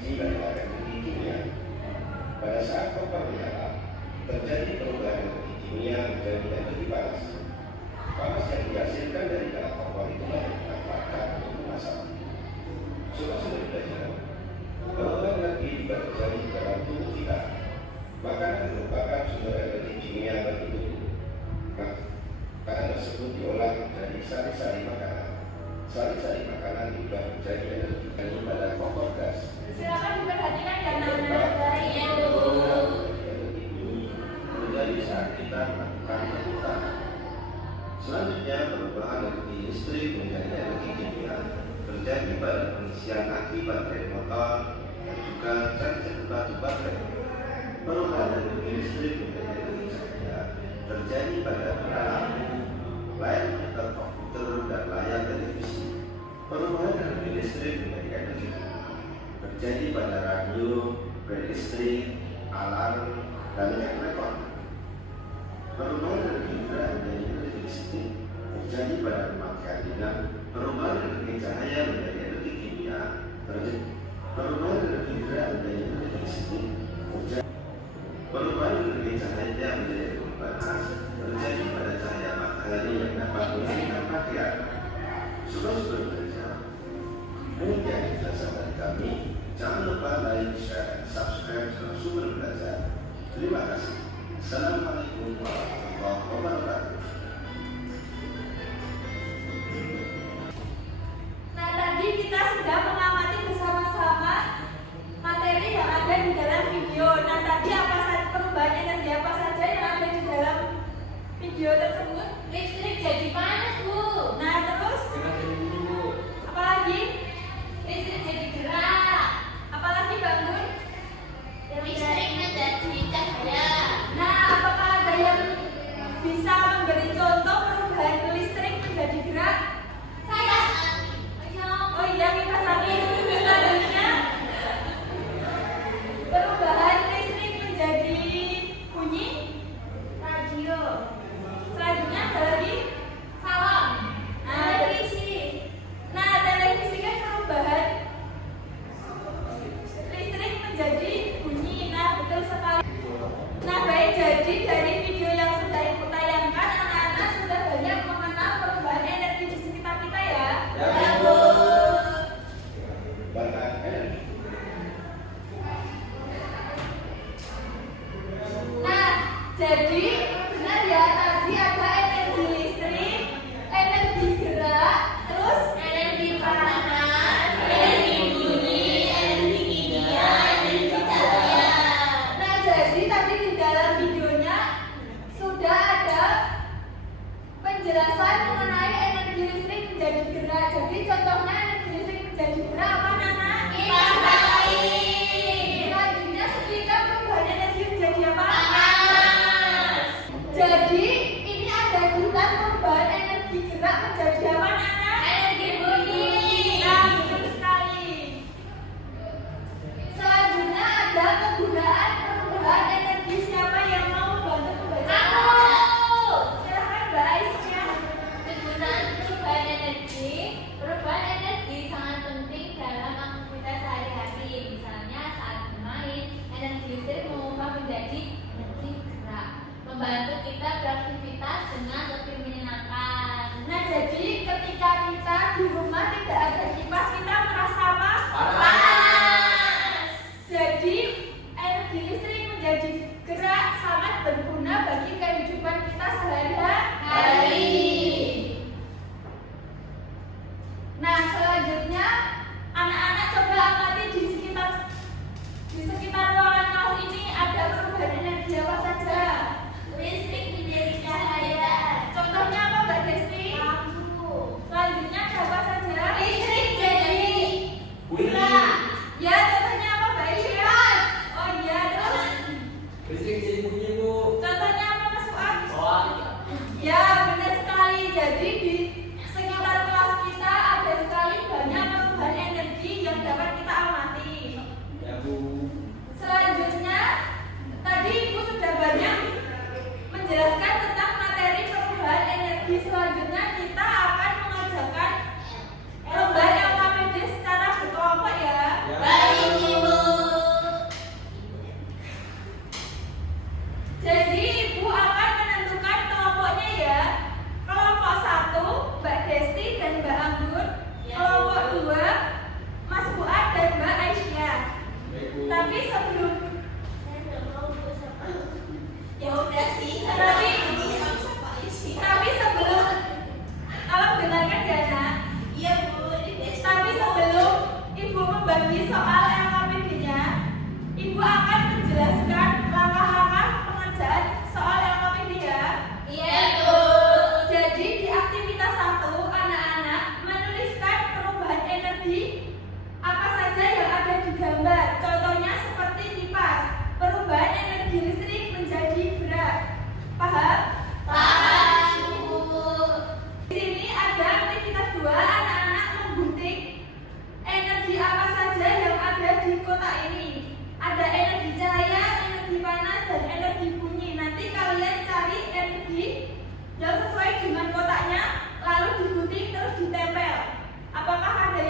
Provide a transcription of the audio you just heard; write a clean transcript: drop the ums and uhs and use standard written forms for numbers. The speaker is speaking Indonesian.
energi dan energi kimia. Pada saat kompor menyala, terjadi perubahan energi kimia menjadi energi panas. Panas yang dihasilkan dari dalam kompor itu dimanfaatkan untuk memasak. Sudah belajar, perubahan energi juga terjadi dalam tubuh kita. Makanan merupakan sumber energi kimia bagi tubuh. Makanan tersebut diolah menjadi sari-sari makanan. Sari-sari makanan diubah menjadi energi pada kompor gas. Silakan diperhatikan ya baik itu. Terjadi saat kita melakukan perebutan. Selanjutnya perubahan energi listrik menjadi energi kimia terjadi pada pengisian aki baterai motor dan juga charger batu baterai. Perubahan energi listrik menjadi energi cahaya terjadi pada lampu, layar monitor komputer dan layar televisi. Perubahan energi listrik menjadi energi terjadi pada radio, bel listrik, alarm, dan rekor. Perubahan energi udara menjadi energi listrik terjadi pada pemakaian dinam. Perubahan energi cahaya menjadi energi kimia terjadi. Perubahan energi udara menjadi energi listrik terjadi. Perubahan energi cahaya menjadi energi panas terjadi pada cahaya matahari yang dapat menghasilkan pakaian. Sudah belajar. Demikian penjelasan dari kami. Jangan lupa like, share, dan subscribe channel Sumber Belajar. Terima kasih. Assalamualaikum warahmatullahi wabarakatuh. Nah, tadi kita sudah mengamati bersama-sama materi yang ada di dalam video. Nah, tadi apa saja perubahan energi apa saja yang ada di dalam video tersebut? Listrik jadi panas, Bu. Nah, terus apa lagi? Listrik jadi gerak. Apalagi bangun? Listrik menjadi cahaya. Nah, apakah ada yang bisa memberi contoh perubahan listrik menjadi gerak? Saya. Oh iya, kita angin. Selanjutnya perubahan listrik menjadi bunyi Radio. selanjutnya ada lagi Salam. nah, Televisi. Ya udah sih. Tapi sebelum kalau dengarkan Jana, Iya Bu, ini best. tapi sebelum Ibu membagi soal LKPD-nya, Ibu akan menjelaskan langkah-langkah pengerjaan soal LKPD ya. Iya Bu. Jadi di aktivitas 1, anak-anak menuliskan perubahan energi apa saja yang ada di gambar. Contohnya seperti kipas, perubahan energi listrik menjadi gerak. Paham? Paham Bu. Di sini ada aktivitas 2, anak-anak menggunting energi apa saja yang ada di kotak ini. Ada energi cahaya, energi panas, dan energi bunyi. Nanti kalian cari energi yang sesuai dengan kotaknya, lalu digunting terus ditempel. Apakah ada